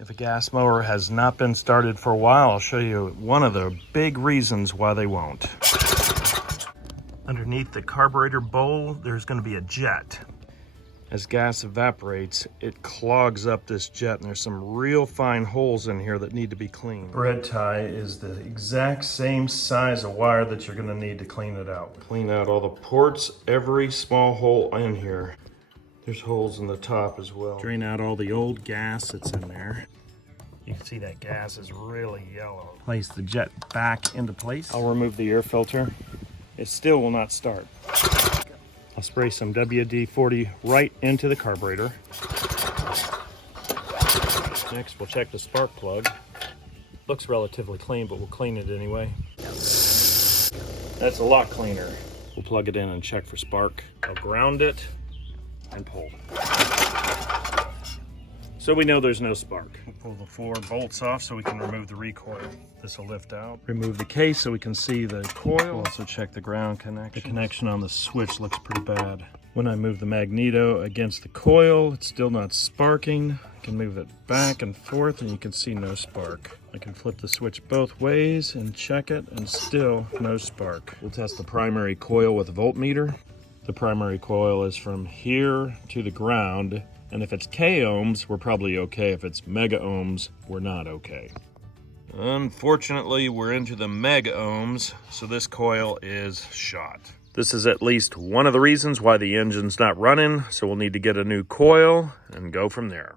If a gas mower has not been started for a while, I'll show you one of the big reasons why they won't. Underneath the carburetor bowl, there's going to be a jet. As gas evaporates, it clogs up this jet, and there's some real fine holes in here that need to be cleaned. Bread tie is the exact same size of wire that you're going to need to clean it out. Clean out all the ports, every small hole in here. There's holes in the top as well. Drain out all the old gas that's in there. You can see that gas is really yellow. Place the jet back into place. I'll remove the air filter. It still will not start. I'll spray some WD-40 right into the carburetor. Next, we'll check the spark plug. Looks relatively clean, but we'll clean it anyway. That's a lot cleaner. We'll plug it in and check for spark. I'll ground it and pull. So we know there's no spark. We'll pull the 4 bolts off so we can remove the recoil. This will lift out. Remove the case so we can see the coil. We'll also check the ground connection. The connection on the switch looks pretty bad. When I move the magneto against the coil, it's still not sparking. I can move it back and forth and you can see no spark. I can flip the switch both ways and check it, and still no spark. We'll test the primary coil with a voltmeter. The primary coil is from here to the ground. And if it's K ohms, we're probably okay. If it's mega ohms, we're not okay. Unfortunately, we're into the mega ohms, so this coil is shot. This is at least one of the reasons why the engine's not running, so we'll need to get a new coil and go from there.